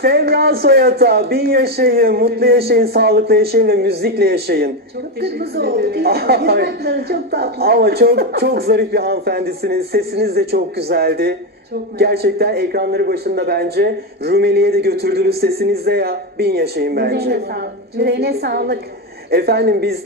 Semra Soyat'a bin yaşayın, mutlu yaşayın, sağlıklı yaşayın ve müzikle yaşayın. Çok kırmızı oldu değil çok tatlı. Ama çok çok zarif bir hanımefendisiniz. Sesiniz de çok güzeldi. Çok memnun. Gerçekten ekranları başında bence. Rumeli'ye de götürdüğünüz sesinizle ya bin yaşayın bence. Yüreğine sağlık. Efendim bizler